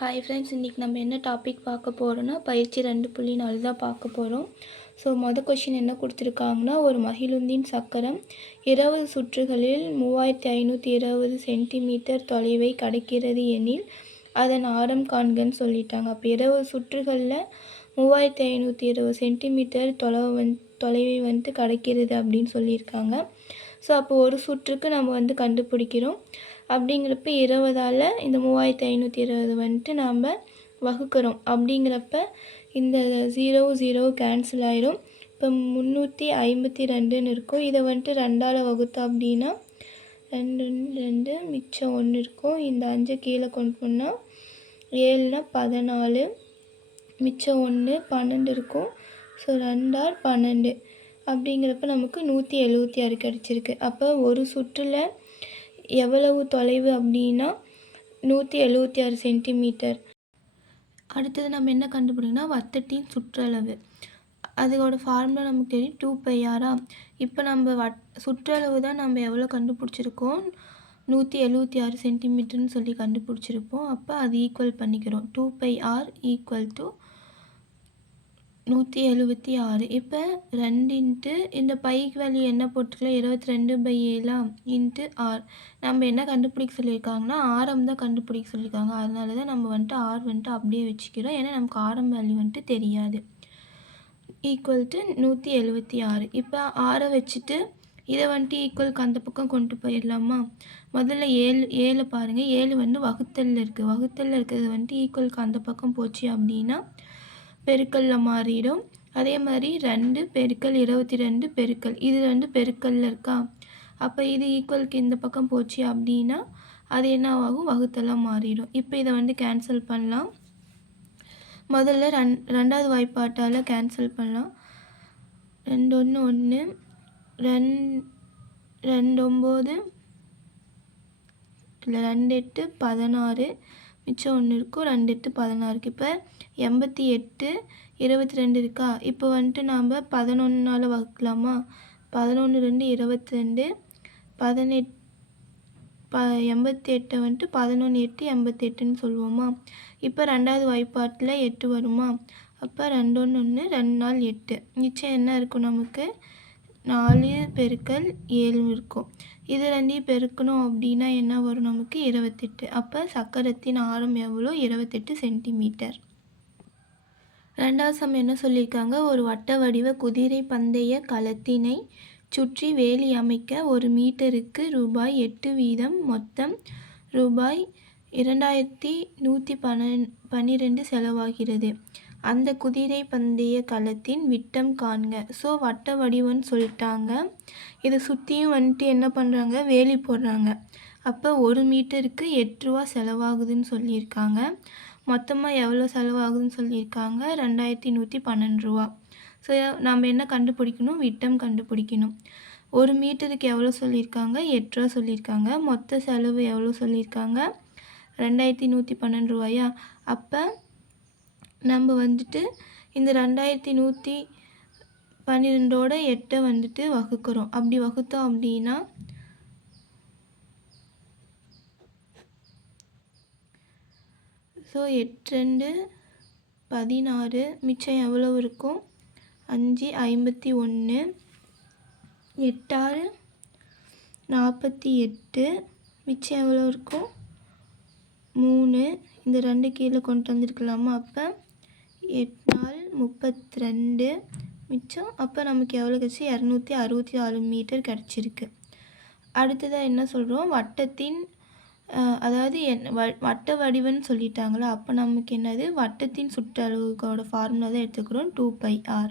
Hi friends, இன்றைக்கி நம்ம என்ன டாபிக் பார்க்க போகிறோன்னா பயிற்சி 2.4 தான் பார்க்க போகிறோம். ஸோ கொஷின் என்ன கொடுத்துருக்காங்கன்னா, ஒரு மகிழுந்தின் சக்கரம் 20 சுற்றுகளில் 3520 சென்டிமீட்டர் தொலைவை கடக்கிறது எனில் அதன் ஆரம் காண்கன்னு சொல்லிட்டாங்க. அப்போ 20 சுற்றுகளில் 3520 சென்டிமீட்டர் தொலைவை கடக்கிறது அப்படின்னு சொல்லியிருக்காங்க. ஸோ அப்போ ஒரு சுற்றுக்கு நம்ம கண்டுபிடிக்கிறோம். அப்படிங்கிறப்ப 20ஆல் இந்த 3520 நாம் வகுக்கிறோம். அப்படிங்கிறப்ப இந்த 0 கேன்சல் ஆயிரும். இப்போ 352ன்னு இருக்கும். இதை 2ஆல் வகுத்தோம் அப்படின்னா 2 2 மிச்சம் 1 இருக்கும். இந்த 5 கீழே கொண்டு போனால் 7னா 14 மிச்சம் 1 12 இருக்கும். ஸோ 2 12 அப்படிங்கிறப்ப நமக்கு 176 கிடச்சிருக்கு. அப்போ ஒரு சுற்றில் எவ்வளவு தொலைவு அப்படின்னா 176 சென்டிமீட்டர். அடுத்தது நம்ம என்ன கண்டுபிடிக்கணும்னா வட்டத்தின் சுற்றளவு. அதோட ஃபார்முலா நமக்கு தெரியும் 2πr. இப்போ நம்ம சுற்றளவு தான் நம்ம எவ்வளோ கண்டுபிடிச்சிருக்கோம், 176 சென்டிமீட்டர்னு சொல்லி கண்டுபிடிச்சிருப்போம். அப்போ அது ஈக்குவல் பண்ணிக்கிறோம். 2πr = 176. இப்போ 2 இந்த பைக்கு வேல்யூ என்ன போட்டுக்கலாம், 22/7 இன்ட்டு ஆர். நம்ம என்ன கண்டுபிடிக்க சொல்லியிருக்காங்கன்னா ஆரம் தான் கண்டுபிடிக்க சொல்லியிருக்காங்க. அதனால தான் நம்ம ஆர் அப்படியே வச்சுக்கிறோம். ஏன்னா நமக்கு ஆரம் வேல்யூ தெரியாது. Equal to 176. இப்போ ஆரை வச்சுட்டு இதை ஈக்குவலுக்கு அந்த பக்கம் கொண்டு போயிடலாமா? முதல்ல 7 பாருங்கள். 7 வகுத்தலில் இருக்குது. வகுத்தலில் இருக்கிறது ஈக்குவலுக்கு அந்த பக்கம் போச்சு அப்படின்னா பெருக்கல்ல மாறிடும். அதே மாதிரி 2 பெருக்கல் 22 பெருக்கல் இது 2 பெருக்கல்ல இருக்கா? அப்போ இது ஈக்குவலுக்கு இந்த பக்கம் போச்சு அப்படின்னா அது என்ன ஆகும், வகுத்தெல்லாம் மாறிடும். இப்போ இதை கேன்சல் பண்ணலாம். முதல்ல 2வது வாய்ப்பாட்டால் கேன்சல் பண்ணலாம். 2 1 1 2 9 இல்லை 2 8 16 மிச்சம் 1 இருக்கும். 2 8 16. இப்போ 88 22 இருக்கா? இப்போ நாம் 11ஆல் வகுக்கலாமா? 11 2 22 18 88 11 8 88ன்னு சொல்லுவோமா? இப்போ 2வது வாய்ப்பாட்டில் 8 வருமா? அப்போ 2 1 1 2 4 8 மிச்சம் என்ன இருக்கும், நமக்கு 4 பெருக்கல் 7 இருக்கும். இது 2 பெருக்கணும் அப்படின்னா என்ன வரும், நமக்கு 28. அப்போ சக்கரத்தின் ஆரம் எவ்வளோ, 28 சென்டிமீட்டர். 2வது சம் என்ன சொல்லியிருக்காங்க, ஒரு வட்ட வடிவ குதிரை பந்தய களத்தினை சுற்றி வேலி அமைக்க 1 மீட்டருக்கு ரூபாய் 8 வீதம் மொத்தம் ரூபாய் 2112 செலவாகிறது. அந்த குதிரை பந்தய களத்தின் விட்டம் காண்க. ஸோ வட்ட வடிவம்னு சொல்லிட்டாங்க. இதை சுற்றியும் என்ன பண்ணுறாங்க, வேலி போடுறாங்க. அப்போ 1 மீட்டருக்கு 8 ரூபா செலவாகுதுன்னு சொல்லியிருக்காங்க. மொத்தமாக எவ்வளோ செலவாகுதுன்னு சொல்லியிருக்காங்க, 2112 ரூபா. ஸோ நம்ம என்ன கண்டுபிடிக்கணும், விட்டம் கண்டுபிடிக்கணும். 1 மீட்டருக்கு எவ்வளோ சொல்லியிருக்காங்க, 8 ரூபா சொல்லியிருக்காங்க. மொத்த செலவு எவ்வளோ சொல்லியிருக்காங்க, 2112 ரூபாயா? அப்போ நம்ம இந்த 2112ஓட 8 வகுக்கிறோம். அப்படி வகுத்தோம் அப்படின்னா ஸோ 8 2 16 மிச்சம் எவ்வளோ இருக்கும், 5 51 8 6 48 மிச்சம் எவ்வளோ இருக்கும் 3. இந்த 2 கீழே கொண்டு வந்துருக்கலாமா? அப்போ 8 4 32 மிச்சம். அப்போ நமக்கு எவ்வளோ கிடச்சி, 264 மீட்டர் கிடச்சிருக்கு. அடுத்ததாக என்ன சொல்கிறோம், வட்டத்தின் அதாவது வட்ட வடிவம்னு சொல்லிட்டாங்களா? அப்போ நமக்கு என்னது, வட்டத்தின் சுற்றளவுக்கோட ஃபார்முலா தான் எடுத்துக்கிறோம், 2πr.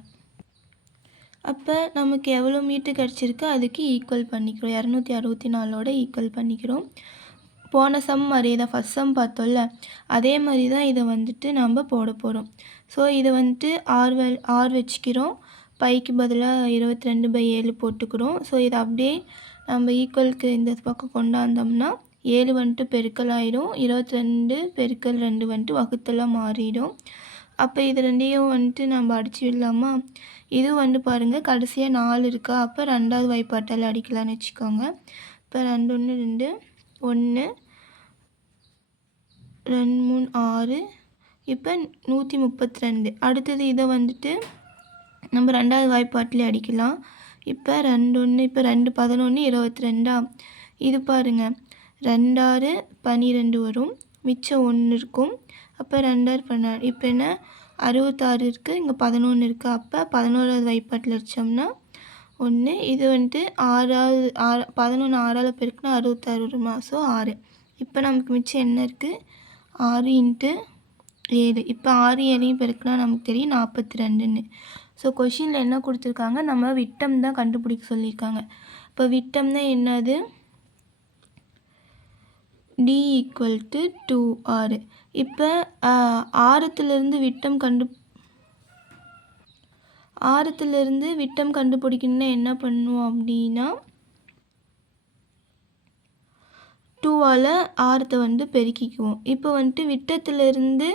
அப்போ நமக்கு எவ்வளோ மீட்டர் கிடச்சிருக்கு அதுக்கு ஈக்குவல் பண்ணிக்கிறோம். 264ஓட ஈக்குவல் பண்ணிக்கிறோம். போன சம் மாதிரியே தான், ஃபஸ்ட் சம் பார்த்தோம்ல அதே மாதிரி தான் இதை நம்ம போட போகிறோம். ஸோ இதை ஆர் வச்சுக்கிறோம். பைக்கு பதிலாக 22/7 போட்டுக்கிறோம். ஸோ இதை அப்படியே நம்ம ஈக்குவலுக்கு இந்த பக்கம் கொண்டாந்தோம்னா 7 பெருக்கல் ஆகிடும். 22 பெருக்கல் 2 வகுத்தெல்லாம் மாறிடும். அப்போ இது 2ஐயும் நம்ம அடிச்சு விடலாமா? இது பாருங்கள் கடைசியாக 4 இருக்கா? அப்போ 2வது வாய்ப்பாட்டால் அடிக்கலான்னு வச்சுக்கோங்க. இப்போ 2 1 2 1 2 3 6 இப்போ 132. அடுத்தது இதை வந்துட்டு நம்ம ரெண்டாவது வாய்ப்பாட்டிலே அடிக்கலாம். இப்போ 2 1 இப்போ 2 11 22. இது பாருங்கள் 2 6 12 வரும், மிச்சம் 1 இருக்கும். அப்போ 2 6 16. இப்போ என்ன 66 இருக்குது, இங்கே 11 இருக்குது. அப்போ 11வது வாய்ப்பாட்டில் அடித்தோம்னா 1. இது வந்துட்டு 6வது 11 6ஆல் பெருக்குனா 66 வருமா, ஸோ 6. இப்போ நமக்கு மிச்சம் என்ன இருக்குது 6 × 7. இப்போ 6 7 பெருக்குனா நமக்கு தெரியும் 42ன்னு. ஸோ கொஷினில் என்ன கொடுத்துருக்காங்க, நம்ம விட்டம் தான் கண்டுபிடிக்க சொல்லியிருக்காங்க. இப்போ விட்டம்னா என்னது, D = 2r. இப்போ ஆரத்துலேருந்து விட்டம் கண்டுபிடிக்கணும்னா என்ன பண்ணுவோம் அப்படின்னா 2ஆல் ஆரத்தை வந்துட்டு பெருக்கிக்குவோம். இப்போ வந்துட்டு விட்டத்திலிருந்து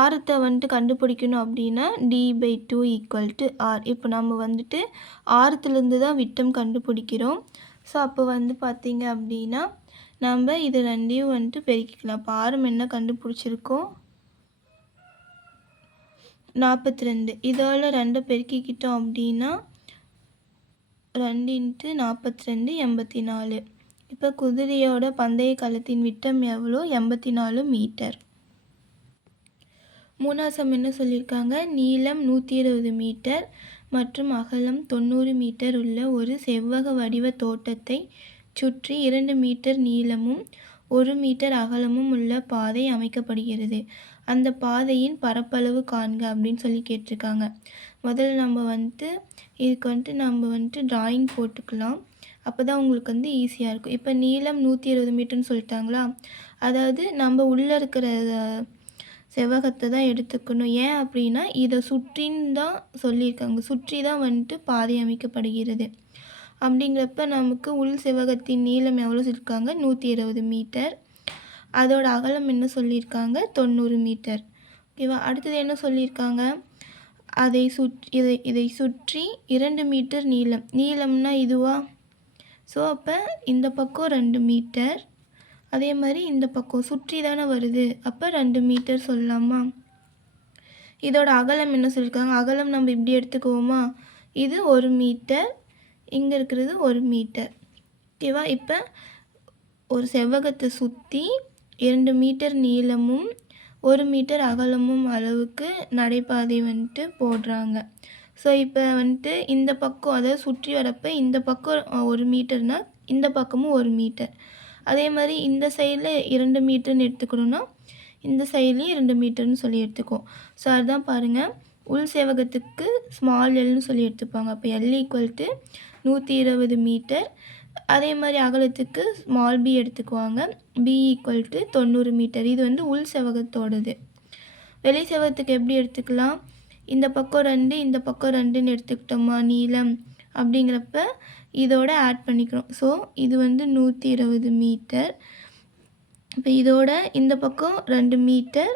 ஆரத்தை வந்துட்டு கண்டுபிடிக்கணும் அப்படின்னா D/2 = r. இப்போ நம்ம வந்துட்டு ஆரத்துலேருந்து தான் விட்டம் கண்டுபிடிக்கிறோம். ஸோ அப்போ வந்து பார்த்திங்க அப்படின்னா நம்ம இது ரெண்டையும் வந்துட்டு பெருக்கிக்கலாம். இப்போ ஆரம் என்ன கண்டுபிடிச்சிருக்கோம் 42. இதோட 2 பெருக்கிக்கிட்டோம் அப்படின்னா 2 × 42 84. இப்போ குதிரையோட பந்தய களத்தின் விட்டம் எவ்வளோ, 84 மீட்டர். மூணாவது சம் என்ன சொல்லியிருக்காங்க, நீளம் 120 மீட்டர் மற்றும் அகலம் 90 மீட்டர் உள்ள ஒரு செவ்வக வடிவ தோட்டத்தை சுற்றி 2 மீட்டர் நீளமும் 1 மீட்டர் அகலமும் உள்ள பாதை அமைக்கப்படுகிறது. அந்த பாதையின் பரப்பளவு காண்க அப்படின்னு சொல்லி கேட்டிருக்காங்க. முதல்ல நம்ம இதுக்கு நம்ம டிராயிங் போட்டுக்கலாம். அப்போ தான் உங்களுக்கு ஈஸியாக இருக்கும். இப்போ நீளம் 120 மீட்டர்னு சொல்லிட்டாங்களா, அதாவது நம்ம உள்ளே இருக்கிற செவ்வகத்தை தான் எடுத்துக்கணும். ஏன் அப்படின்னா இதை சுற்றின்னு தான் சொல்லியிருக்காங்க, சுற்றி தான் பாதை அமைக்கப்படுகிறது. அப்படிங்கிறப்ப நமக்கு உள் செவ்வகத்தின் நீளம் எவ்வளோ சொல்லியிருக்காங்க 120 மீட்டர், அதோட அகலம் என்ன சொல்லியிருக்காங்க 90 மீட்டர். ஓகேவா. அடுத்தது என்ன சொல்லியிருக்காங்க, இதை சுற்றி 2 மீட்டர் நீளம்னா இதுவா, ஸோ அப்போ இந்த பக்கம் 2 மீட்டர், அதே மாதிரி இந்த பக்கம் சுற்றி தானே வருது, அப்போ 2 மீட்டர் சொல்லலாமா. இதோட அகலம் என்ன சொல்லியிருக்காங்க, அகலம் நம்ம இப்படி எடுத்துக்குவோமா, இது 1 மீட்டர், இங்கே இருக்கிறது 1 மீட்டர். ஓகேவா. இப்போ ஒரு செவ்வகத்தை சுற்றி 2 மீட்டர் நீளமும் 1 மீட்டர் அகலமும் அளவுக்கு நடைபாதை போடுறாங்க. ஸோ இப்போ இந்த பக்கம், அதாவது சுற்றி வரப்போ இந்த பக்கம் 1 மீட்டர்னால் இந்த பக்கமும் 1 மீட்டர், அதே மாதிரி இந்த சைடில் 2 மீட்டர்னு எடுத்துக்கணுன்னா இந்த சைட்லேயும் 2 மீட்டர்னு சொல்லி எடுத்துக்குவோம். ஸோ அதுதான் பாருங்கள், உள் செவ்வகத்துக்கு ஸ்மால் எல்னு சொல்லி எடுத்துப்பாங்க. அப்போ L = 120 மீட்டர், அதே மாதிரி அகலத்துக்கு ஸ்மால் b எடுத்துக்குவாங்க, B = 90 மீட்டர். இது உள் செவ்வகத்தோடது. வெளி செவ்வகத்துக்கு எப்படி எடுத்துக்கலாம், இந்த பக்கம் 2 இந்த பக்கம் 2ன்னு எடுத்துக்கிட்டோமா நீளம், அப்படிங்கிறப்ப இதோட ஆட் பண்ணிக்கிறோம். ஸோ இது 120 மீட்டர். இப்போ இதோட இந்த பக்கம் 2 மீட்டர்,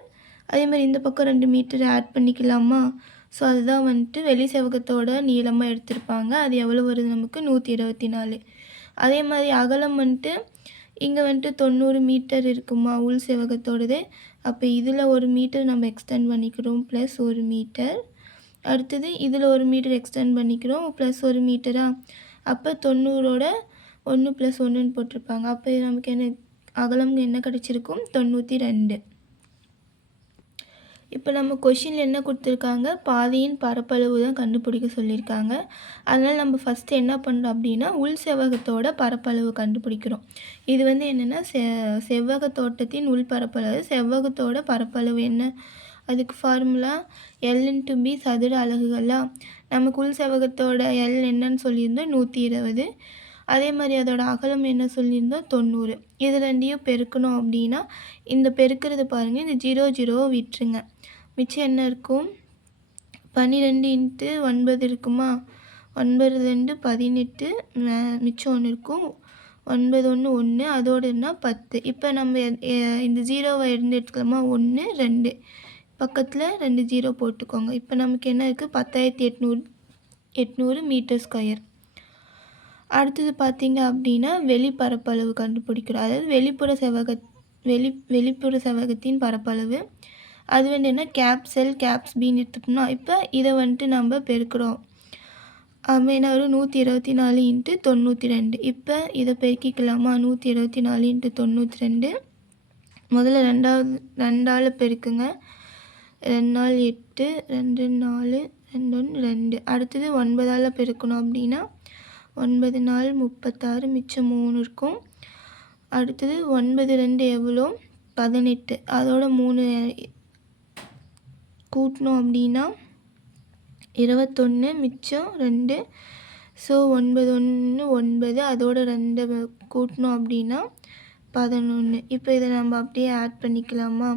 அதே மாதிரி இந்த பக்கம் 2 மீட்டர் ஆட் பண்ணிக்கலாமா. ஸோ அதுதான் வெளி செவ்வகத்தோட நீளமாக எடுத்திருப்பாங்க. அது எவ்வளோ வருது நமக்கு 124. அதே மாதிரி அகலம் இங்கே 90 மீட்டர் இருக்குமா உள் செவ்வகத்தோடது. அப்போ இதில் 1 மீட்டர் நம்ம எக்ஸ்டெண்ட் பண்ணிக்கிறோம் ப்ளஸ் 1 மீட்டர், அடுத்தது இதில் 1 மீட்டர் எக்ஸ்டெண்ட் பண்ணிக்கிறோம் ப்ளஸ் 1 மீட்டரா. அப்போ 90ஓட 1 + 1ன்னு போட்டிருப்பாங்க. அப்போ நமக்கு என்ன அகலம் என்ன கிடச்சிருக்கும் 92. இப்போ நம்ம கொஷினில் என்ன கொடுத்துருக்காங்க, பாதையின் பரப்பளவு தான் கண்டுபிடிக்க சொல்லியிருக்காங்க. அதனால் நம்ம ஃபஸ்ட்டு என்ன பண்ணுறோம் அப்படின்னா உள் செவ்வகத்தோட பரப்பளவு கண்டுபிடிக்கிறோம். இது என்னென்னா செவ்வக தோட்டத்தின் உள் பரப்பளவு, செவ்வகத்தோட பரப்பளவு என்ன, அதுக்கு ஃபார்முலா L × B சதுர அலகுகளா. நமக்கு உள் செவ்வகத்தோட L என்னன்னு சொல்லியிருந்தோம் 120, அதே மாதிரி அதோட அகலம் என்ன சொல்லியிருந்தோம் 90. இது ரெண்டையும் பெருக்கணும் அப்படின்னா இந்த பெருக்கிறது பாருங்கள், இந்த 0 0 விட்டுருங்க, மிச்சம் என்ன இருக்கும் 12 × 9 இருக்குமா, 9 2 18, மிச்சம் 1 இருக்கும், 9 1 1, அதோடு என்ன 10. இப்போ நம்ம இந்த 0வை எடுத்துக்கலாமா, 1 2 பக்கத்தில் 2 0 போட்டுக்கோங்க. இப்போ நமக்கு என்ன இருக்குது 10,800 மீட்டர் ஸ்கொயர். அடுத்தது பார்த்திங்க அப்படின்னா வெளிப்பரப்பளவு கண்டுபிடிக்கிறோம், அதாவது வெளிப்புற வெளிப்புற செவ்வகத்தின் பரப்பளவு. அது என்ன கேப்ஸ் எல் கேப்ஸ் பின்னு எடுத்துட்டோம்னா இப்போ இதை நம்ம பெருக்கிறோம். என்ன வரும் 124 × 92. இப்போ இதை பெருக்கிக்கலாமா? 124 × 92. முதல்ல ரெண்டால் பெருக்குங்க. 2 நாள் 8, 2 4, 2 1 2. அடுத்தது 9ஆல் பெருக்கணும் அப்படின்னா 9 நாள் 36, மிச்சம் 3 இருக்கும். அடுத்தது 9 2 எவ்வளோ? 18. அதோட 3 கூட்டணும் அப்படின்னா 21, மிச்சம் 2. ஸோ 9 1 9, அதோட 2 கூட்டணும் அப்படின்னா 11. இப்போ இதை நம்ம அப்படியே ஆட் பண்ணிக்கலாமா?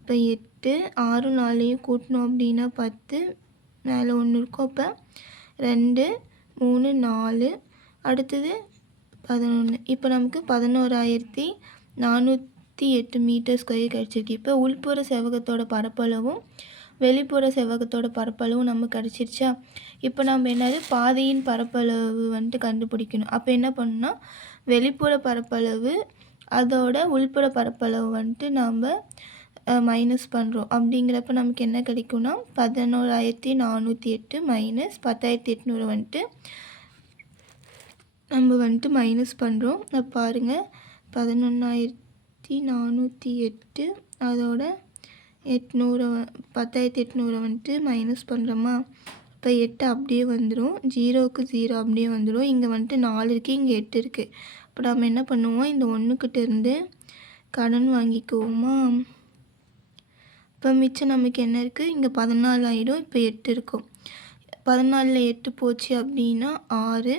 இப்போ 8 6 4 கூட்டணும் அப்படின்னா 10, மேலே 1 இருக்கும். அப்போ 2 3 4, அடுத்தது 11. இப்போ நமக்கு 11,408 மீட்டர் ஸ்கொயர் கிடச்சிருக்கு. இப்போ உள்புற செவ்வகத்தோட பரப்பளவும் வெளிப்புற செவ்வகத்தோட பரப்பளவும் நமக்கு கிடச்சிருச்சா? இப்போ நம்ம என்னது பாதையின் பரப்பளவு கண்டுபிடிக்கணும். அப்போ என்ன பண்ணணும்னா வெளிப்புற பரப்பளவு அதோட உள்புற பரப்பளவு நாம் மைனஸ் பண்ணுறோம். அப்படிங்கிறப்ப நமக்கு என்ன கிடைக்கும்னா 11,408 மைனஸ் 10,800 நம்ம மைனஸ் பண்ணுறோம். பாருங்கள் 11,408 அதோட 800 10,800 மைனஸ் பண்ணுறோமா? இப்போ 8 அப்படியே வந்துடும். 0க்கு 0 அப்படியே வந்துடும். இங்கே 4 இருக்குது, இங்கே 8 இருக்குது. இப்போ நம்ம என்ன பண்ணுவோம்? இந்த 1கிட்ட இருந்து கடன் வாங்கிக்குவோமா? இப்போ மிச்சம் நமக்கு என்ன இருக்குது? இங்கே 14 ஆகிடும். இப்போ 8 இருக்கும். 14ல் 8 போச்சு அப்படின்னா 6.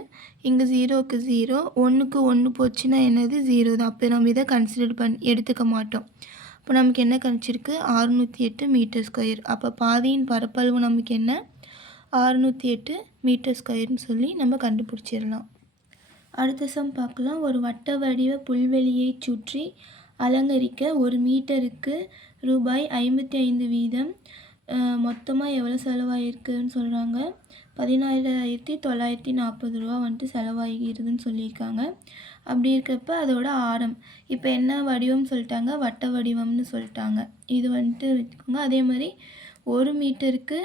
இங்கே 0க்கு 0, 1க்கு 1 போச்சுன்னா என்னது? 0 தான். அப்போ நம்ம இதை கன்சிடர் எடுத்துக்க மாட்டோம். இப்போ நமக்கு என்ன கிடச்சிருக்கு? 608 மீட்டர் ஸ்கொயர். அப்போ பாதையின் பரப்பளவு நமக்கு என்ன? 608 மீட்டர் ஸ்கொயர்னு சொல்லி நம்ம கண்டுபிடிச்சிடலாம். அடுத்த சம் பார்க்கலாம். ஒரு வட்ட வடிவ புல்வெளியை சுற்றி அலங்கரிக்க 1 மீட்டருக்கு ரூபாய் 55 வீதம் மொத்தமாக எவ்வளோ செலவாயிருக்குன்னு சொல்கிறாங்க. 16,940 ரூபா செலவாகிருதுன்னு சொல்லியிருக்காங்க. அப்படி இருக்கப்ப அதோட ஆரம் இப்போ என்ன வடிவம் சொல்லிட்டாங்க? வட்ட வடிவம்னு சொல்லிட்டாங்க. இது வச்சுக்கோங்க. அதே மாதிரி 1 மீட்டருக்கு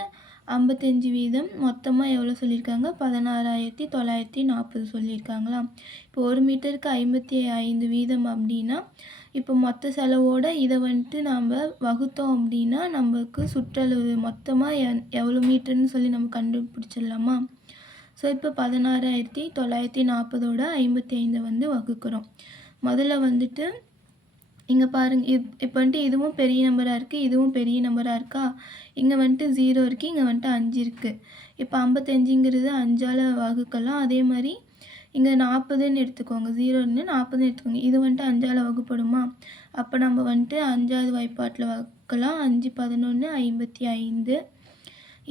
55 வீதம் மொத்தமாக எவ்வளோ சொல்லியிருக்காங்க? 16,940 சொல்லியிருக்காங்களா? இப்போ 1 மீட்டருக்கு 55 வீதம் அப்படின்னா இப்போ மொத்த செலவோடு இதை நாம் வகுத்தோம் அப்படின்னா நமக்கு சுற்றளவு மொத்தமாக எவ்வளோ மீட்டர்னு சொல்லி நம்ம கண்டுபிடிச்சிடலாமா? ஸோ இப்போ 16,940ஓட 55 வகுக்கிறோம். முதல்ல இங்கே பாருங்கள், இப்போ இதுவும் பெரிய நம்பராக இருக்குது, இதுவும் பெரிய நம்பராக இருக்கா? இங்கே 0 இருக்குது, இங்கே 5 இருக்குது. இப்போ 55ங்கிறது 5ஆல் வகுக்கலாம். அதே மாதிரி இங்கே 40ன்னு எடுத்துக்கோங்க, 0ன்னு 40ன்னு எடுத்துக்கோங்க. இது 5ஆல் வகுப்படுமா? அப்போ நம்ம 5ஆவது வாய்ப்பாட்டில் வகுக்கலாம். 5 11 55.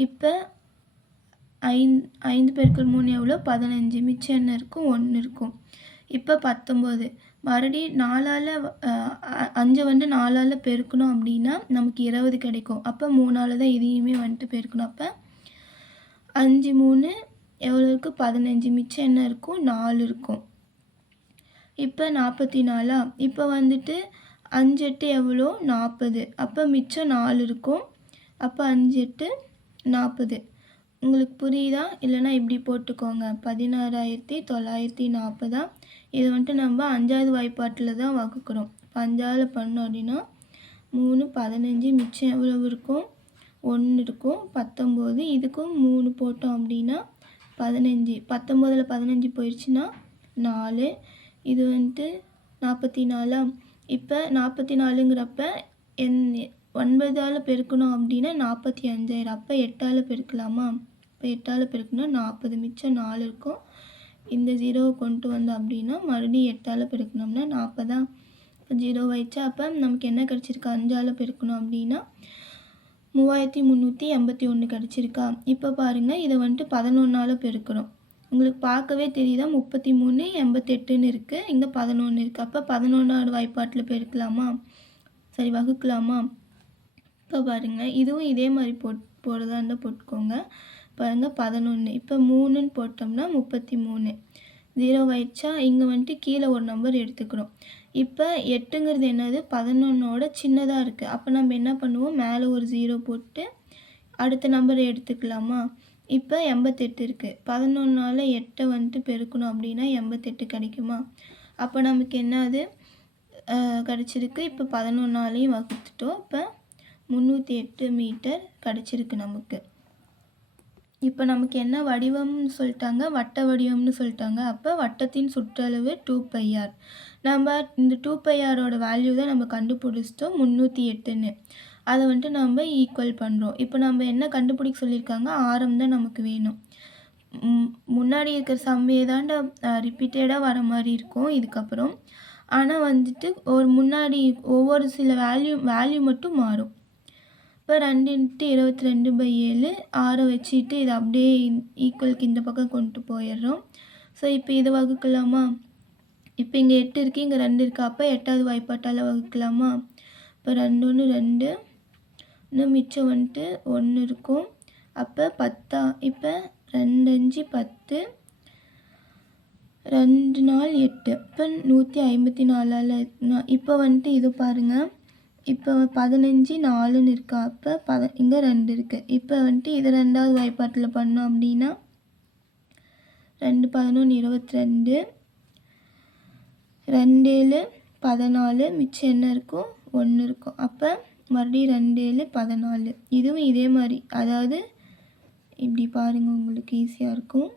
இப்போ 5 பெருக்கல் 3 எவ்வளோ? 15. மிச்சம் என்ன இருக்கும்? 1 இருக்கும். இப்போ 19. மறுபடியும் 4ஆல் 5 4ஆல் பெருக்கணும் அப்படின்னா நமக்கு 20 கிடைக்கும். அப்போ 3ஆல் தான் இதையுமே பெருக்கணும். அப்போ 5 3 எவ்வளோ இருக்குது? 15. மிச்சம் என்ன இருக்கும்? 4 இருக்கும். இப்போ 44. இப்போ 5 8 எவ்வளோ? 40. அப்போ மிச்சம் 4 இருக்கும். அப்போ 5 8 40. உங்களுக்கு புரியுதா? இல்லைனா இப்படி போட்டுக்கோங்க, 16,940. இது நம்ம 5ஆவது வாய்ப்பாட்டில் தான் வகுக்கிறோம். 5ஆல் பண்ணோம் அப்படின்னா 3 15. மிச்சம் எவ்வளோ இருக்கும்? 1 இருக்கும். 19. இதுக்கும் 3 போட்டோம் அப்படின்னா 15. 19ல் 15 போயிடுச்சுன்னா 4. இது 44. இப்போ 44ங்கிறப்ப 9ஆல் பெருக்கணும் அப்படின்னா 45. அப்போ 8ஆல் பெருக்கலாமா? இப்போ 8ஆல் பெருக்குனா 40. மிச்சம் 4 இருக்கும். இந்த 0வை கொண்டு வந்தோம் அப்படின்னா மறுபடியும் 8ஆல் பெருக்கணும்னா 40. இப்போ 0 ஆயிடுச்சா? அப்போ நமக்கு என்ன கிடச்சிருக்கு? 5ஆல் பெருக்கணும் அப்படின்னா 3,381 கிடச்சிருக்கா? இப்போ பாருங்கள், இதை 11ஆல் பெருக்கிறோம். உங்களுக்கு பார்க்கவே தெரியுதா? 33 88ன்னு இருக்குது, இங்கே 11 இருக்குது. அப்போ 11ஆவது வாய்ப்பாட்டில் பெருக்கலாமா? சரி, வகுக்கலாமா? இப்போ பாருங்கள், இதுவும் இதே மாதிரி போடுறதா இருந்தால் போட்டுக்கோங்க. பாருங்கள் 11. இப்போ 3ன்னு போட்டோம்னா 33. 0 ஆயிடுச்சா? இங்கே வந்துட்டு கீழே ஒரு நம்பர் எடுத்துக்கிறோம். இப்போ 8ங்கிறது என்னது? 11ஓட சின்னதாக இருக்குது. அப்போ நம்ம என்ன பண்ணுவோம்? மேலே ஒரு 0 போட்டு அடுத்த நம்பரை எடுத்துக்கலாமா? இப்போ 88 இருக்குது. 11ஆல் 8 வந்துட்டு பெருக்கணும் அப்படின்னா 88 கிடைக்குமா? அப்போ நமக்கு என்னது கிடச்சிருக்கு? இப்போ 11ஆலையும் வகுத்துட்டோம். இப்போ 308 மீட்டர் கிடச்சிருக்கு நமக்கு. இப்போ நமக்கு என்ன வடிவம்னு சொல்லிட்டாங்க? வட்ட வடிவம்னு சொல்லிட்டாங்க. அப்போ வட்டத்தின் சுற்றளவு 2πr. நம்ம இந்த 2πrோட வேல்யூ தான் நம்ம கண்டுபிடிச்சிட்டோம் 308ன்னு. அதை வந்துட்டு நம்ம ஈக்குவல் பண்ணுறோம். இப்போ நம்ம என்ன கண்டுபிடிக்க சொல்லியிருக்காங்க? ஆரம் தான் நமக்கு வேணும். முன்னாடி இருக்கிற சம்மே தாண்டா ரிப்பீட்டடாக வர மாதிரி இருக்கும் இதுக்கப்புறம். ஆனால் வந்துட்டு முன்னாடி ஒவ்வொரு சில வேல்யூ மட்டும் மாறும். இப்போ 2 × 22/7 6 வச்சுட்டு இதை அப்படியே ஈக்குவலுக்கு இந்த பக்கம் கொண்டு போயிடுறோம். ஸோ இப்போ இதை வகுக்கலாமா? இப்போ இங்கே 8 இருக்குது, இங்கே 2 இருக்குது. அப்போ 8வது வாய்ப்பாட்டால் வகுக்கலாமா? இப்போ 2 1 2, இன்னும் மிச்சம் வந்துட்டு 1 இருக்கும். அப்போ 10. இப்போ 2 5 10, 2 4 8. இப்போ 154ஆல் இப்போ வந்துட்டு இது பாருங்கள். இப்போ 15 4ன்னு இருக்கா? அப்போ இங்கே 2 இருக்குது. இப்போ வந்துட்டு இதை 2வது வாய்ப்பாட்டில் பண்ணோம் அப்படின்னா 2 11 22, 2 7 14, மிச்சம் என்ன இருக்கும்? 1 இருக்கும். அப்போ மறுபடியும் 2 7 14. இதுவும் இதே மாதிரி, அதாவது இப்படி பாருங்கள், உங்களுக்கு ஈஸியாக இருக்கும்.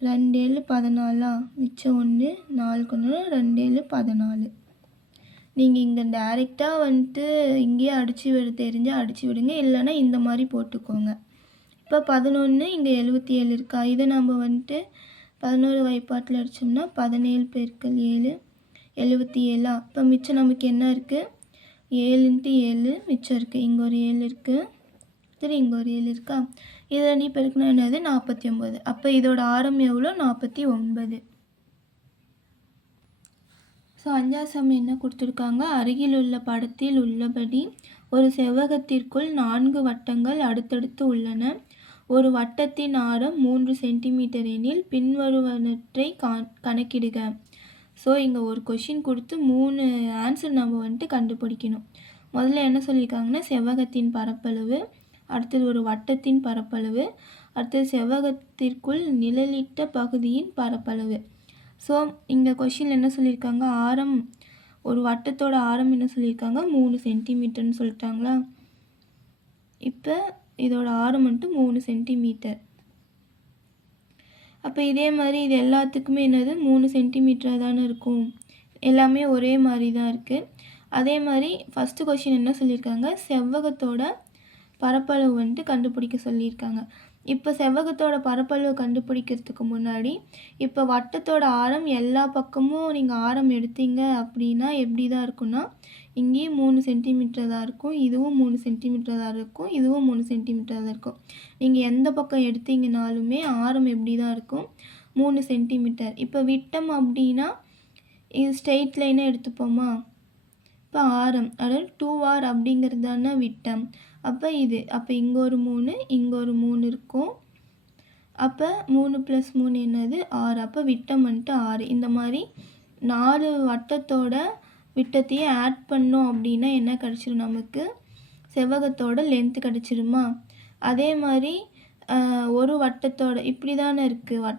2 7 14, மிச்சம் 1, 4 கொண்டு 2 7 14. நீங்கள் இங்கே டைரெக்டாக வந்துட்டு இங்கேயே தெரிஞ்சால் அடித்து விடுங்க, இல்லைன்னா இந்த மாதிரி போட்டுக்கோங்க. இப்போ 11, இங்கே 77 இருக்கா? இதை நம்ம வந்துட்டு 11 வாய்ப்பாட்டில் அடித்தோம்னா 17 × 7 77. இப்போ மிச்சம் நமக்கு என்ன இருக்குது? 7 × 7 மிச்சம் இருக்குது. இங்கே ஒரு 7 இருக்குது, சரி, இங்கே ஒரு 7 இருக்கா? இதை நீ பெருக்கணும் என்னது? 49. அப்போ இதோட ஆரம் எவ்வளோ? 49. ஸோ 5வது சம் என்ன கொடுத்துருக்காங்க? அருகில் உள்ள படத்தில் உள்ளபடி ஒரு செவ்வகத்திற்குள் 4 வட்டங்கள் அடுத்தடுத்து உள்ளன. ஒரு வட்டத்தின் ஆரம் 3 சென்டிமீட்டர் எனில் பின்வருவனவற்றை கணக்கிடுக. ஸோ இங்கே ஒரு கொஷின் கொடுத்து 3 ஆன்சர் நம்ம வந்துட்டு கண்டுபிடிக்கணும். முதல்ல என்ன சொல்லியிருக்காங்கன்னா செவ்வகத்தின் பரப்பளவு, அடுத்தது ஒரு வட்டத்தின் பரப்பளவு, அடுத்தது செவ்வகத்திற்குள் நிழலிட்ட பகுதியின் பரப்பளவு. ஸோ இந்த கொஷினில் என்ன சொல்லியிருக்காங்க? ஆரம், ஒரு வட்டத்தோட ஆரம் என்ன சொல்லியிருக்காங்க? 3 சென்டிமீட்டர்னு சொல்லிட்டாங்களா? இப்போ இதோட ஆரம் வந்துட்டு 3 சென்டிமீட்டர். அப்போ இதே மாதிரி இது எல்லாத்துக்குமே என்னது? 3 சென்டிமீட்டராக தானே இருக்கும். எல்லாமே ஒரே மாதிரி தான் இருக்குது. அதே மாதிரி ஃபஸ்ட்டு கொஷின் என்ன சொல்லியிருக்காங்க? செவ்வகத்தோட பரப்பளவு வந்துட்டு கண்டுபிடிக்க சொல்லியிருக்காங்க. இப்போ செவ்வகத்தோட பரப்பளவு கண்டுபிடிக்கிறதுக்கு முன்னாடி இப்போ வட்டத்தோட ஆரம் எல்லா பக்கமும் நீங்கள் ஆரம் எடுத்தீங்க அப்படின்னா எப்படி தான் இருக்குன்னா, இங்கேயும் 3 சென்டிமீட்டர் தான் இருக்கும், இதுவும் 3 சென்டிமீட்டர் தான் இருக்கும், இதுவும் 3 சென்டிமீட்டர் தான் இருக்கும். நீங்கள் எந்த பக்கம் எடுத்தீங்கனாலுமே ஆரம் எப்படி தான் இருக்கும்? 3 சென்டிமீட்டர். இப்போ விட்டம் அப்படின்னா இது ஸ்ட்ரெயிட் லைனாக எடுத்துப்போமா? இப்போ ஆரம், அதாவது 2r அப்படிங்கிறது தானே விட்டம். அப்போ அப்போ இங்கே ஒரு 3, இங்கே ஒரு 3 இருக்கும். அப்போ 3 + 3 என்னது? 6. அப்போ விட்டம் வந்துட்டு 6. இந்த மாதிரி 4 வட்டத்தோட விட்டத்தையும் ஆட் பண்ணோம் அப்படின்னா என்ன கிடச்சிரும் நமக்கு? செவ்வகத்தோட லென்த்து கிடச்சிருமா? அதே மாதிரி ஒரு வட்டத்தோட இப்படி தானே இருக்குது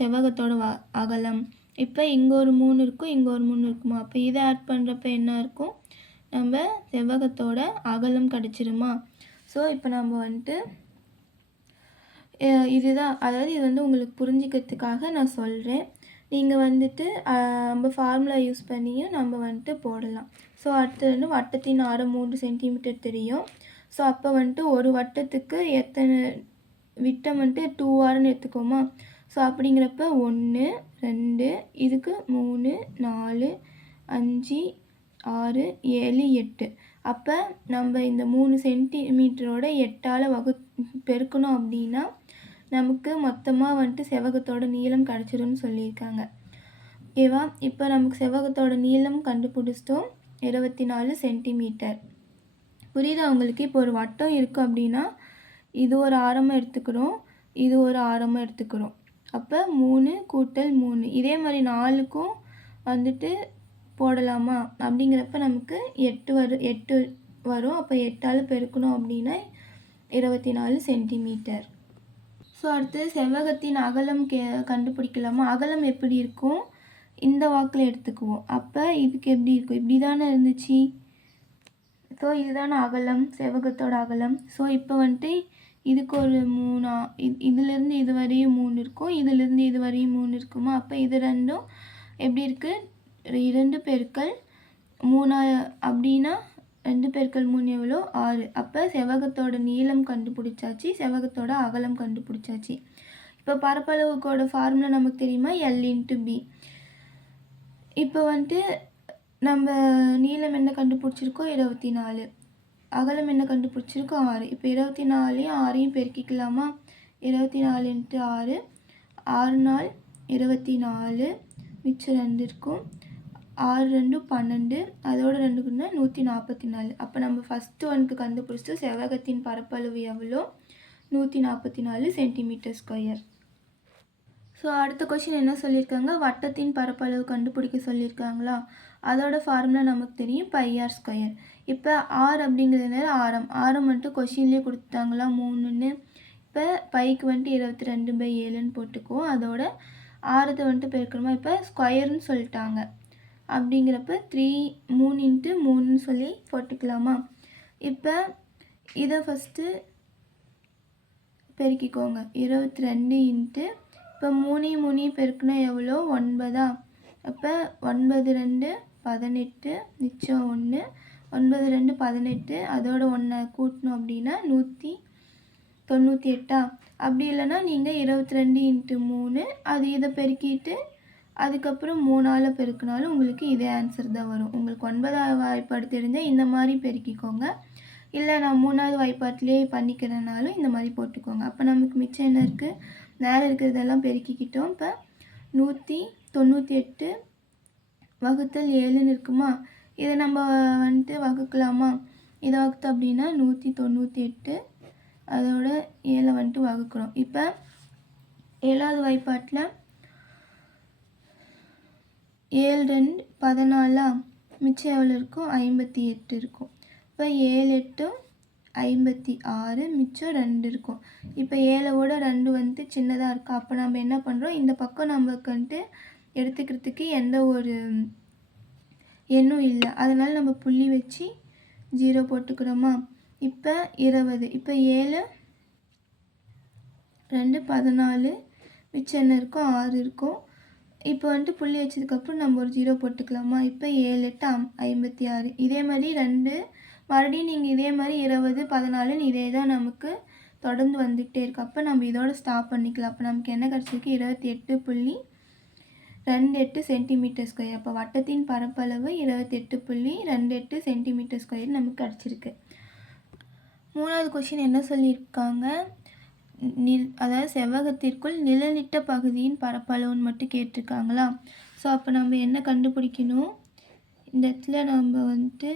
செவ்வகத்தோட அகலம். இப்போ இங்கே ஒரு 3 இருக்கும், இங்கே ஒரு 3 இருக்குமா? அப்போ இதை ஆட் பண்ணுறப்ப என்ன இருக்கும்? நம்ம செவ்வகத்தோட அகலம் கிடச்சிருமா? ஸோ இப்போ நம்ம வந்துட்டு இதுதான், அதாவது இது வந்து உங்களுக்கு புரிஞ்சிக்கிறதுக்காக நான் சொல்கிறேன். நீங்கள் வந்துட்டு நம்ம ஃபார்முலா யூஸ் பண்ணியும் நம்ம வந்துட்டு போடலாம். ஸோ அடுத்து வந்து வட்டத்தின் ஆரம் 3 சென்டிமீட்டர் தெரியும். ஸோ அப்போ வந்துட்டு ஒரு வட்டத்துக்கு எத்தனை விட்டம் வந்துட்டு 2rன்னு எடுத்துக்கோமா? ஸோ அப்படிங்கிறப்ப 1 2, இதுக்கு 3 4 5 6 7 8. அப்போ நம்ம இந்த 3 சென்டிமீட்டரோட 8ஆல் பெருக்கணும் அப்படின்னா நமக்கு மொத்தமாக வந்துட்டு செவ்வகத்தோட நீளம் கிடச்சிரும்னு சொல்லியிருக்காங்க. ஓகேவா? இப்போ நமக்கு செவ்வகத்தோட நீளம் கண்டுபிடிச்சிட்டோம், 24 சென்டிமீட்டர். புரியுதா உங்களுக்கு? இப்போ ஒரு வட்டம் இருக்குது அப்படின்னா இது ஒரு ஆரமாக எடுத்துக்கிறோம், இது ஒரு ஆரமாக எடுத்துக்கிறோம். அப்போ 3 கூட்டல் 3 இதே மாதிரி 4க்கும் வந்துட்டு போடலாமா அப்படிங்கிறப்ப நமக்கு 8 வரும். அப்போ 8ஆல் பெருக்கணும் அப்படின்னா 24 சென்டிமீட்டர். ஸோ அடுத்து செவ்வகத்தின் அகலம் கண்டுபிடிக்கலாமா? அகலம் எப்படி இருக்கும்? இந்த வாக்கில் எடுத்துக்குவோம். அப்போ இதுக்கு எப்படி இருக்கும்? இப்படி தானே இருந்துச்சு. ஸோ இதுதானே அகலம், செவ்வகத்தோட அகலம். ஸோ இப்போ வந்துட்டு இதுக்கு ஒரு 3 இதுலேருந்து இது வரையும் 3 இருக்கும், இதுலேருந்து இது வரையும் 3 இருக்குமா? அப்போ இது ரெண்டும் எப்படி இருக்குது? 2 பெருக்கல் 3 அப்படின்னா 2 பெருக்கல் 3 எவ்வளோ? 6. அப்போ செவ்வகத்தோட நீளம் கண்டுபிடிச்சாச்சு, செவ்வகத்தோட அகலம் கண்டுபிடிச்சாச்சு. இப்போ பரப்பளவுக்கோட ஃபார்முலா நமக்கு தெரியுமா? L/B. இப்போ வந்துட்டு நம்ம நீளம் என்ன கண்டுபிடிச்சிருக்கோம்? 24. அகலம் என்ன கண்டுபிடிச்சிருக்கோம்? 6. இப்போ 24ஐயும் 6ஐயும் பெருக்கிக்கலாமா? 24 × 6, 6 நாள் 24, மிச்சம் 2 இருக்கும். 6 2 12, அதோட 2 குன்னா 144. அப்போ நம்ம ஃபஸ்ட்டு ஒன்றுக்கு கண்டுபிடிச்சிட்டு செவ்வகத்தின் பரப்பளவு எவ்வளோ? 144 சென்டிமீட்டர் ஸ்கொயர். ஸோ அடுத்த கொஷின் என்ன சொல்லியிருக்காங்க? வட்டத்தின் பரப்பளவு கண்டுபிடிக்க சொல்லியிருக்காங்களா? அதோட ஃபார்முலா நமக்கு தெரியும், πr². இப்போ r அப்படிங்கிறது ஆரம் வந்துட்டு கொஷின்லேயே கொடுத்தாங்களா 3ன்னு. இப்போ பைக்கு வந்துட்டு 22/7ன்னு போட்டுக்குவோம். அதோட ஆரத்தை வந்துட்டு பெருக்கணுமா? இப்போ ஸ்கொயர்னு சொல்லிட்டாங்க. அப்படிங்கிறப்ப 3 × 3ன்னு சொல்லி போட்டுக்கலாமா? இப்போ இதை ஃபஸ்ட்டு பெருக்கிக்கோங்க. 22 இப்போ 3 பெருக்குனா எவ்வளோ? 9. அப்போ 9 2 18, மிச்சம் 1. 9 2 18, அதோட 1 கூட்டணும் அப்படின்னா 198. அப்படி இல்லைன்னா நீங்கள் 22 × 3 அது இதை பெருக்கிட்டு அதுக்கப்புறம் 3ஆல் பெருக்கினாலும் உங்களுக்கு இதே ஆன்சர் தான் வரும். உங்களுக்கு 9வது வாய்ப்பாடு தெரிஞ்சால் இந்த மாதிரி பெருக்கிக்கோங்க. இல்லை நான் 3வது வாய்ப்பாட்டிலே பண்ணிக்கிறனாலும் இந்த மாதிரி போட்டுக்கோங்க. அப்போ நமக்கு மிச்சம் என்ன இருக்குது? மேலே இருக்கிறதெல்லாம் பெருக்கிக்கிட்டோம். இப்போ 198 வகுத்தல் 7ன்னு இருக்குமா? இதை நம்ம வந்துட்டு வகுக்கலாமா? இதை வகுத்தோம் அப்படின்னா 198, அதோட 7 வந்துட்டு வகுக்கிறோம். இப்போ 7வது வாய்ப்பாட்டில் 7 2 14, மிச்சம் எவ்வளோ இருக்கும்? 58 இருக்கும். இப்போ 7 8 56, மிச்சம் 2 இருக்கும். இப்போ 7ஓட 2 வந்துட்டு சின்னதாக இருக்குது. அப்போ நம்ம என்ன பண்ணுறோம்? இந்த பக்கம் நமக்கு வந்துட்டு எடுத்துக்கிறதுக்கு எந்த ஒரு எண்ணும் இல்லை, அதனால் நம்ம புள்ளி வச்சு 0 போட்டுக்கிறோமா? இப்போ 20. இப்போ 7 2 14, மிச்சம் என்ன இருக்கும்? 6 இருக்கும். இப்போ வந்துட்டு புள்ளி வச்சதுக்கப்புறம் நம்ம ஒரு 0 போட்டுக்கலாமா? இப்போ 7 8 56. இதே மாதிரி 2 மறுபடியும் நீங்கள் இதே மாதிரி 20 14ன்னு இதே தான் நமக்கு தொடர்ந்து வந்துக்கிட்டே இருக்குது. அப்போ நம்ம இதோட ஸ்டாப் பண்ணிக்கலாம். அப்போ நமக்கு என்ன கிடச்சிருக்கு? 28.28 சென்டிமீட்டர் ஸ்கொயர். அப்போ வட்டத்தின் பரப்பளவு 28.28 சென்டிமீட்டர் ஸ்கொயர் நமக்கு கிடச்சிருக்கு. 3வது கொஷின் என்ன சொல்லியிருக்காங்க? அதாவது செவ்வகத்திற்குள் நிழலிட்ட பகுதியின் பரப்பளவுன்னு மட்டும் கேட்டிருக்காங்களா? ஸோ அப்போ நம்ம என்ன கண்டுபிடிக்கணும்? இந்த இடத்துல நம்ம வந்துட்டு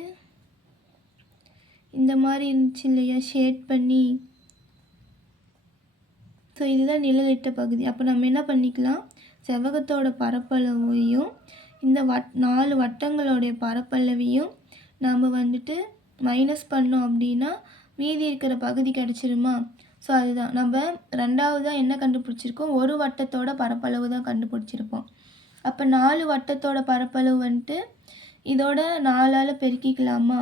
இந்த மாதிரி இருந்துச்சு இல்லையா, ஷேட் பண்ணி. ஸோ இதுதான் நிழலிட்ட பகுதி. அப்போ நம்ம என்ன பண்ணிக்கலாம்? செவ்வகத்தோட பரப்பளவையும் இந்த 4 வட்டங்களோடைய பரப்பளவையும் நம்ம வந்துட்டு மைனஸ் பண்ணோம் அப்படின்னா மீதி இருக்கிற பகுதி கிடச்சிருமா? ஸோ அதுதான் நம்ம 2வதாக என்ன கண்டுபிடிச்சிருக்கோம்? ஒரு வட்டத்தோட பரப்பளவு தான் கண்டுபிடிச்சிருப்போம். அப்போ 4 வட்டத்தோட பரப்பளவு வந்துட்டு இதோட 4ஆல் பெருக்கிக்கலாமா?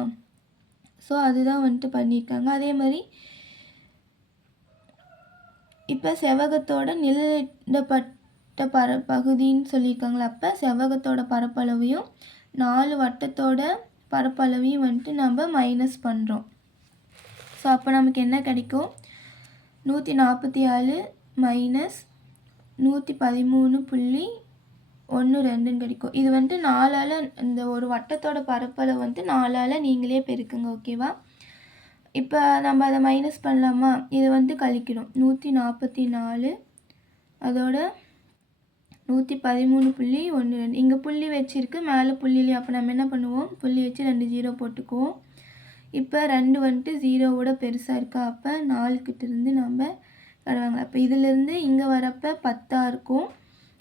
ஸோ அதுதான் வந்துட்டு பண்ணியிருக்காங்க. அதே மாதிரி இப்போ செவ்வகத்தோட நிழலிடப்பட்ட பகுதின்னு சொல்லியிருக்காங்களா? அப்போ செவ்வகத்தோட பரப்பளவையும் 4 வட்டத்தோட பரப்பளவையும் வந்துட்டு நம்ம மைனஸ் பண்ணுறோம். ஸோ அப்போ நமக்கு என்ன கிடைக்கும்? 144 மைனஸ் 113.12 கிடைக்கும். இது வந்துட்டு 4ஆல், இந்த ஒரு வட்டத்தோட பரப்பளவு வந்துட்டு 4ஆல் நீங்களே பெருக்குங்க, ஓகேவா? இப்போ நம்ம அதை மைனஸ் பண்ணலாமா? இதை வந்து கழிக்கணும். 144 அதோட 113.12. இங்கே புள்ளி வச்சுருக்கு, மேலே புள்ளிலையும். அப்போ நம்ம என்ன பண்ணுவோம்? புள்ளி வச்சு 2 0 போட்டுக்குவோம். இப்போ 2 வந்துட்டு 0வோட பெருசாக இருக்கா? அப்போ 4 கிட்டேருந்து நம்ம கடை வாங்கலாம். அப்போ இதிலேருந்து இங்கே வரப்போ 10 இருக்கும்.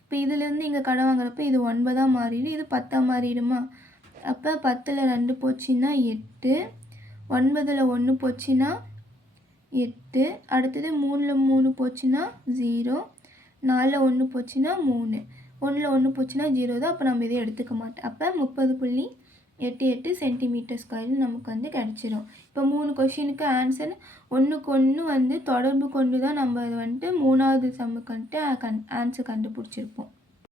இப்போ இதிலேருந்து இங்கே கடை வாங்குறப்ப இது 9 மாறிடும், இது 10 மாறிடுமா. அப்போ 10ல் 2 போச்சுன்னா 8, 9ல் 1 போச்சுன்னா 8, அடுத்தது 3ல் 3 போச்சுன்னா 0, 4ல் 1 போச்சுன்னா 3, 1ல் 1 போச்சுன்னா 0 தான். அப்போ நம்ம இதை எடுத்துக்க மாட்டோம். அப்போ 30.88 சென்டிமீட்டர் ஸ்கொயர்னு நமக்கு வந்து கிடச்சிரும். இப்போ 3 கொஷினுக்கு ஆன்சர் ஒன்றுக்கு ஒன்று வந்து தொடர்பு கொண்டு தான் நம்ம அது வந்துட்டு 3வது சம்முக்கு வந்துட்டு ஆன்சர் கண்டுபிடிச்சிருப்போம்.